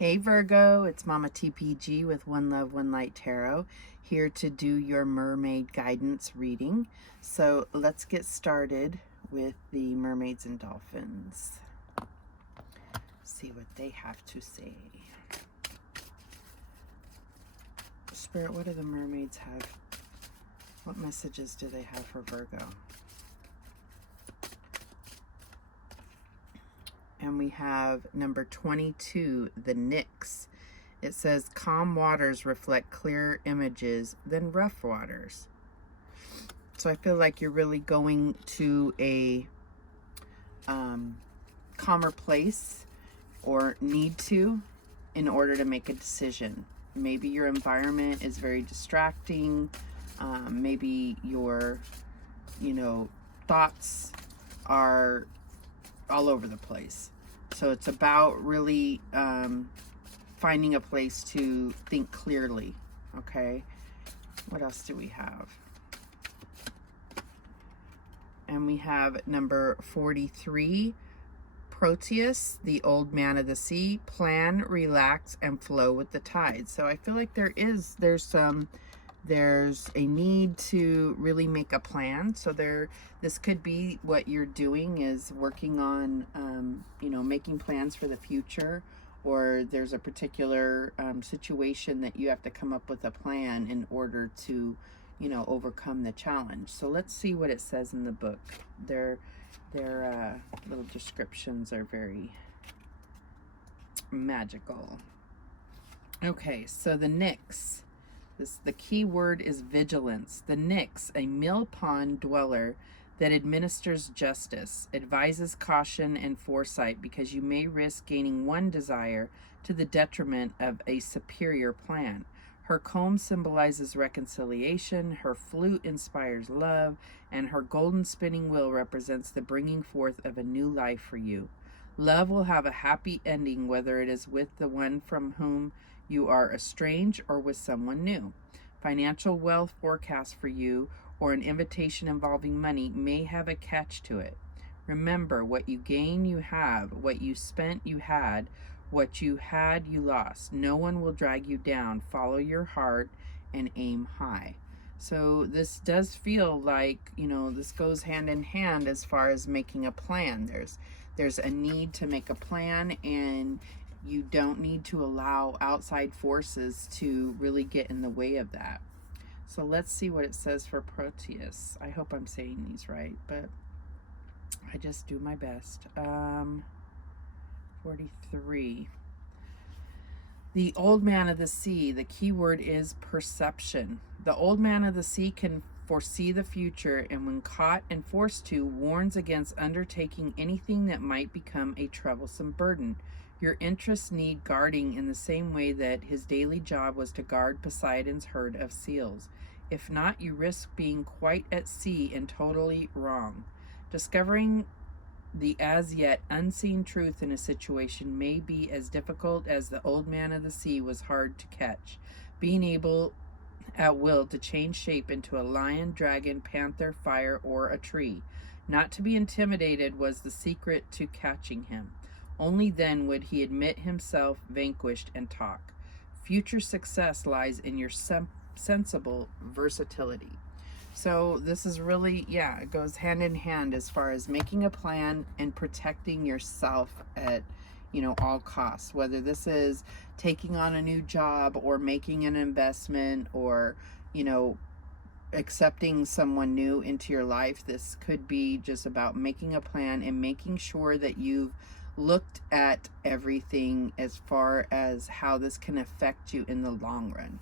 Hey Virgo, it's Mama TPG with One Love, One Light Tarot, here to do your mermaid guidance reading. So let's get started with the mermaids and dolphins. See what they have to say. Spirit, what do the mermaids have? What messages do they have for Virgo? And we have number 22, the Nyx. It says, calm waters reflect clearer images than rough waters. So I feel like you're really going to a calmer place, or need to, in order to make a decision. Maybe your environment is very distracting. Maybe your, thoughts are all over the place. So it's about really finding a place to think clearly. Okay, what else do we have? And we have number 43, Proteus, the old man of the sea. Plan, relax, and flow with the tide. So I feel like there's a need to really make a plan. So this could be what you're doing is working on, making plans for the future, or there's a particular situation that you have to come up with a plan in order to, overcome the challenge. So let's see what it says in the book. Their little descriptions are very magical. Okay, so the Nyx. The key word is vigilance. The Nyx, a mill pond dweller that administers justice, advises caution and foresight because you may risk gaining one desire to the detriment of a superior plan. Her comb symbolizes reconciliation, her flute inspires love, and her golden spinning wheel represents the bringing forth of a new life for you. Love will have a happy ending, whether it is with the one from whom you are estranged or with someone new. Financial wealth forecast for you, or an invitation involving money, may have a catch to it. Remember, what you gain you have, what you spent you had, what you had you lost. No one will drag you down. Follow your heart and aim high. So this does feel like, this goes hand in hand as far as making a plan. There's a need to make a plan, and you don't need to allow outside forces to really get in the way of that. So let's see what it says for Proteus. I hope I'm saying these right, but I just do my best. 43. The old man of the sea. The key word is perception. The old man of the sea can foresee the future, and when caught and forced to, warns against undertaking anything that might become a troublesome burden. Your interests need guarding in the same way that his daily job was to guard Poseidon's herd of seals. If not, you risk being quite at sea and totally wrong. Discovering the as yet unseen truth in a situation may be as difficult as the old man of the sea was hard to catch. Being able at will to change shape into a lion, dragon, panther, fire, or a tree. Not to be intimidated was the secret to catching him. Only then would he admit himself vanquished and talk. Future success lies in your sensible versatility. So this is really, it goes hand in hand as far as making a plan and protecting yourself at, all costs. Whether this is taking on a new job or making an investment or, accepting someone new into your life. This could be just about making a plan and making sure that you've looked at everything as far as how this can affect you in the long run.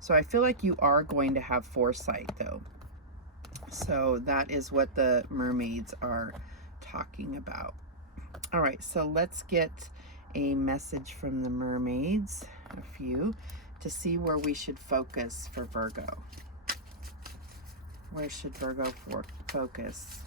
So I feel like you are going to have foresight, though. So that is what the mermaids are talking about. All right, so let's get a message from the mermaids, a few, to see where we should focus for Virgo. Where should Virgo focus?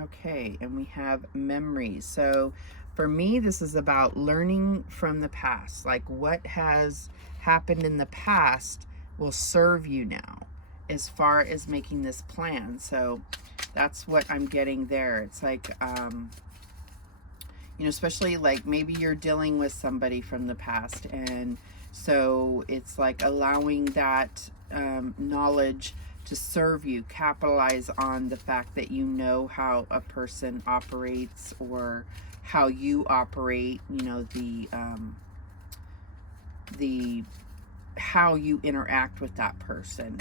Okay, and we have memories. So for me, this is about learning from the past. Like, what has happened in the past will serve you now as far as making this plan. So That's what I'm getting there. It's like, you know, especially like maybe you're dealing with somebody from the past, and so it's like allowing that knowledge to serve you, capitalize on the fact that you know how a person operates or how you operate, you know, the how you interact with that person,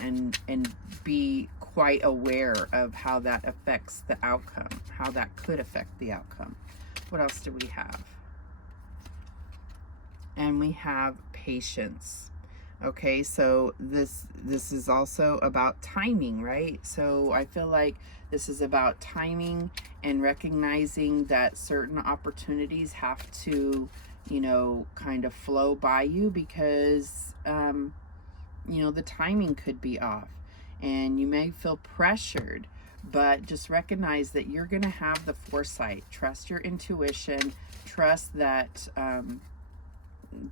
and be quite aware of how that affects the outcome, how that could affect the outcome. What else do we have? And we have patience. Okay, so this is also about timing, right? So I feel like this is about timing and recognizing that certain opportunities have to, you know, kind of flow by you, because you know, the timing could be off and you may feel pressured, but just recognize that you're going to have the foresight. Trust your intuition. Trust that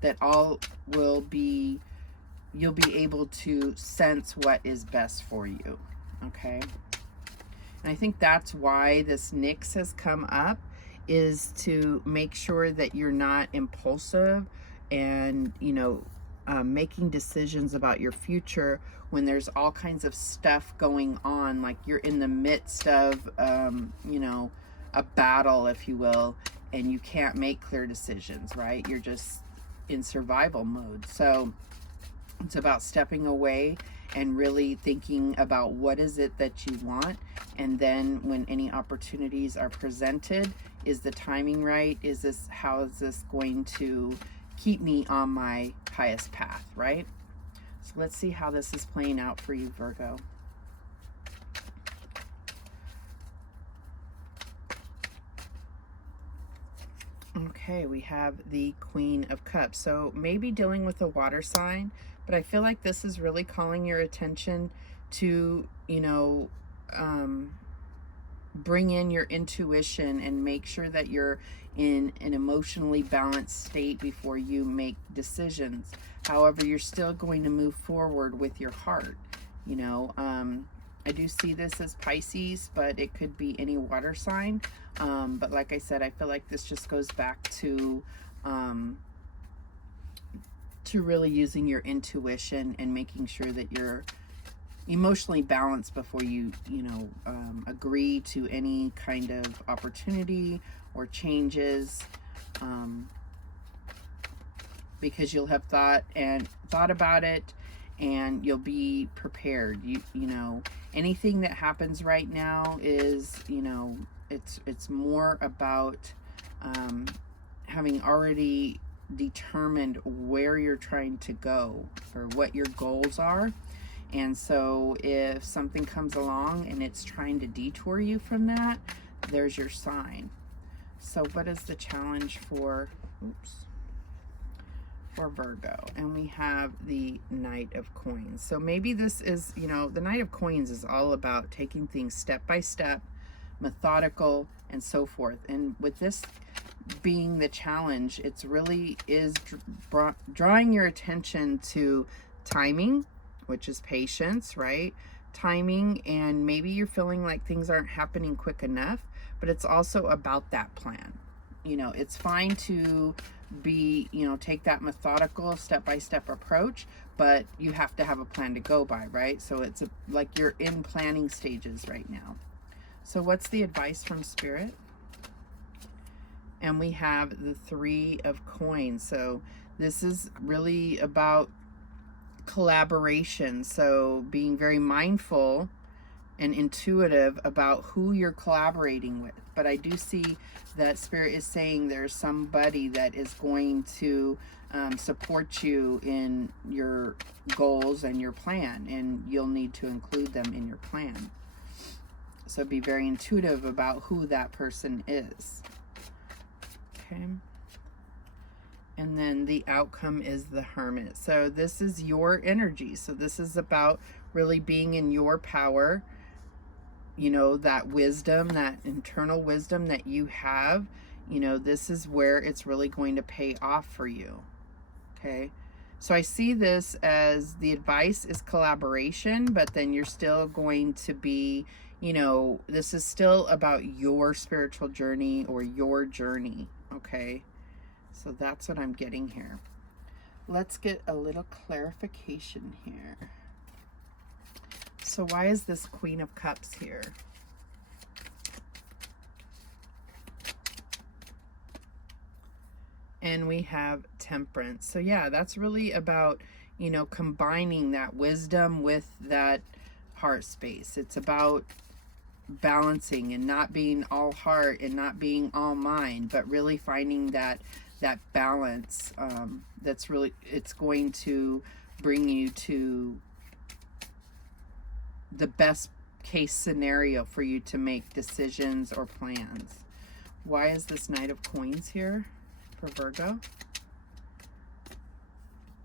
that all will be, you'll be able to sense what is best for you. Okay. And I think that's why this Nyx has come up, is to make sure that you're not impulsive and, you know, making decisions about your future when there's all kinds of stuff going on, like you're in the midst of, you know, a battle, if you will, and you can't make clear decisions, right? You're just in survival mode. So it's about stepping away and really thinking about what is it that you want. And then when any opportunities are presented, is the timing right? Is this, how is this going to keep me on my highest path, right? So let's see how this is playing out for you, Virgo. Okay, we have the Queen of Cups. So maybe dealing with a water sign, but I feel like this is really calling your attention to, you know, bring in your intuition and make sure that you're in an emotionally balanced state before you make decisions. However, you're still going to move forward with your heart. You know, I do see this as Pisces, but it could be any water sign. But like I said, I feel like this just goes back to really using your intuition and making sure that you're emotionally balanced before you know, agree to any kind of opportunity or changes, because you'll have thought about it, and you'll be prepared. You know, anything that happens right now is, you know, it's more about having already determined where you're trying to go or what your goals are. And so if something comes along and it's trying to detour you from that, there's your sign. So what is the challenge for Virgo? And we have the Knight of Coins. So maybe this is, you know, the Knight of Coins is all about taking things step by step, methodical, and so forth. And with this being the challenge, it's really is drawing your attention to timing, which is patience, right? Timing, and maybe you're feeling like things aren't happening quick enough, but it's also about that plan. You know, it's fine to be, you know, take that methodical step-by-step approach, but you have to have a plan to go by, right? So it's like you're in planning stages right now. So what's the advice from Spirit? And we have the Three of Coins. So this is really about collaboration. So being very mindful and intuitive about who you're collaborating with. But I do see that Spirit is saying there's somebody that is going to support you in your goals and your plan, and you'll need to include them in your plan. So be very intuitive about who that person is. Okay. And then the outcome is the Hermit. So this is your energy. So this is about really being in your power. You know, that wisdom, that internal wisdom that you have, you know, this is where it's really going to pay off for you. Okay. So I see this as the advice is collaboration, but then you're still going to be, you know, this is still about your spiritual journey or your journey, okay? So that's what I'm getting here. Let's get a little clarification here. So why is this Queen of Cups here? And we have Temperance. So yeah, that's really about, you know, combining that wisdom with that heart space. It's about balancing and not being all heart and not being all mind, but really finding that balance. That's really, it's going to bring you to the best case scenario for you to make decisions or plans. Why is this Knight of Coins here for Virgo?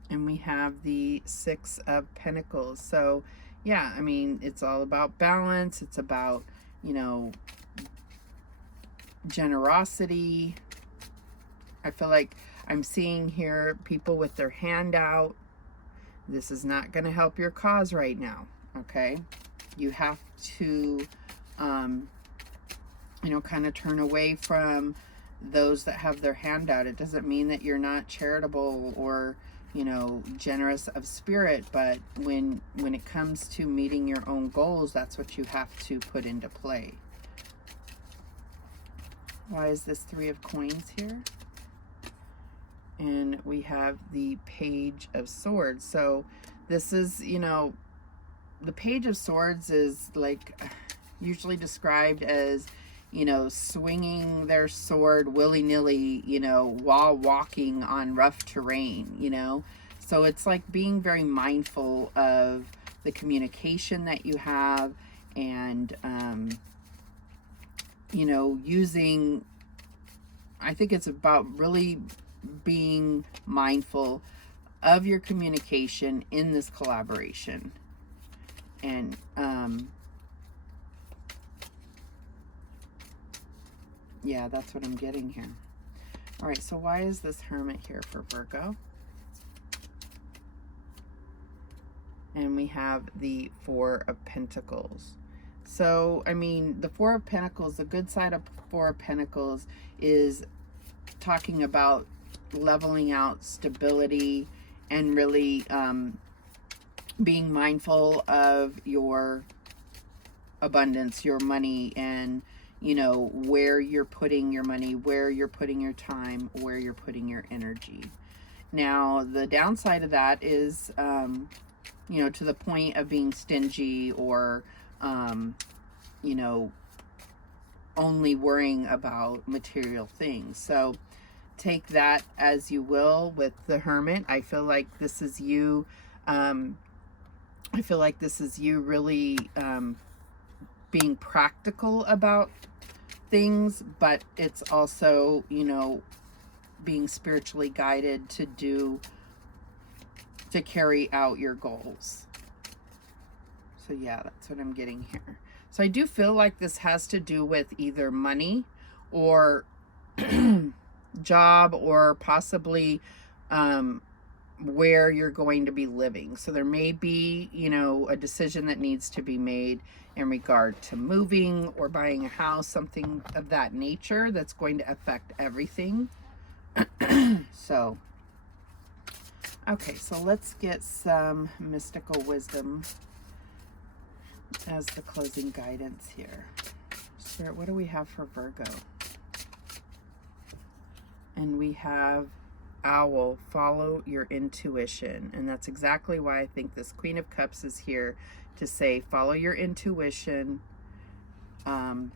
And we have the Six of Pentacles. So yeah, I mean, it's all about balance. It's about, you know, generosity. I feel like I'm seeing here people with their hand out. This is not going to help your cause right now, okay? You have to, you know, kind of turn away from those that have their hand out. It doesn't mean that you're not charitable or, you know, generous of spirit, but when it comes to meeting your own goals, that's what you have to put into play. Why is this Three of Coins here? And we have the Page of Swords. So this is, you know, the Page of Swords is like usually described as, you know, swinging their sword willy-nilly, you know, while walking on rough terrain, you know. So it's like being very mindful of the communication that you have and, you know, using, I think it's about really being mindful of your communication in this collaboration. And yeah, that's what I'm getting here. All right, so why is this Hermit here for Virgo? And we have the Four of Pentacles. So, I mean, the Four of Pentacles, the good side of Four of Pentacles is talking about leveling out, stability, and really being mindful of your abundance, your money, and, you know, where you're putting your money, where you're putting your time, where you're putting your energy. Now, the downside of that is, you know, to the point of being stingy or, you know, only worrying about material things. So take that as you will with the Hermit. I feel like this is you. I feel like this is you really being practical about things, but it's also, you know, being spiritually guided to carry out your goals. So yeah, that's what I'm getting here. So I do feel like this has to do with either money or job or possibly where you're going to be living. So there may be, you know, a decision that needs to be made in regard to moving or buying a house, something of that nature that's going to affect everything. So, okay, so let's get some mystical wisdom as the closing guidance here. Spirit, what do we have for Virgo? And we have Owl, follow your intuition. And that's exactly why I think this Queen of Cups is here to say, follow your intuition, and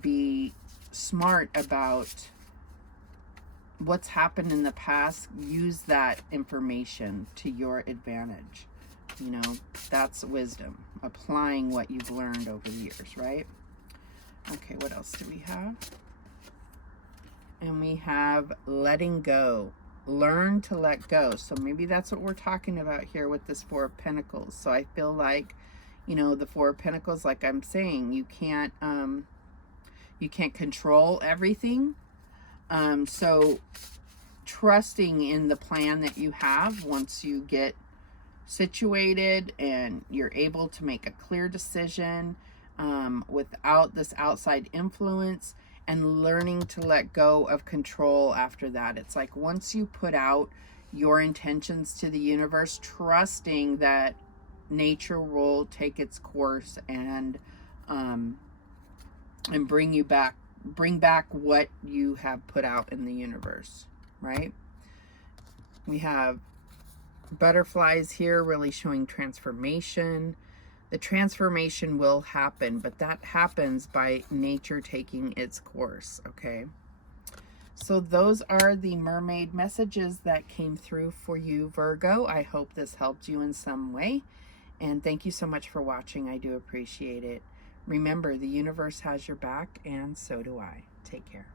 be smart about what's happened in the past. Use that information to your advantage. You know, that's wisdom, applying what you've learned over the years, right? Okay, what else do we have? And we have letting go. Learn to let go. So maybe that's what we're talking about here with this Four of Pentacles. So I feel like, you know, the Four of Pentacles, like I'm saying, you can't control everything. So trusting in the plan that you have once you get situated and you're able to make a clear decision without this outside influence, and learning to let go of control after that. It's like once you put out your intentions to the universe, trusting that nature will take its course and bring back what you have put out in the universe, right? We have butterflies here really showing transformation. The transformation will happen, but that happens by nature taking its course, okay? So those are the mermaid messages that came through for you, Virgo. I hope this helped you in some way. And thank you so much for watching. I do appreciate it. Remember, the universe has your back, and so do I. Take care.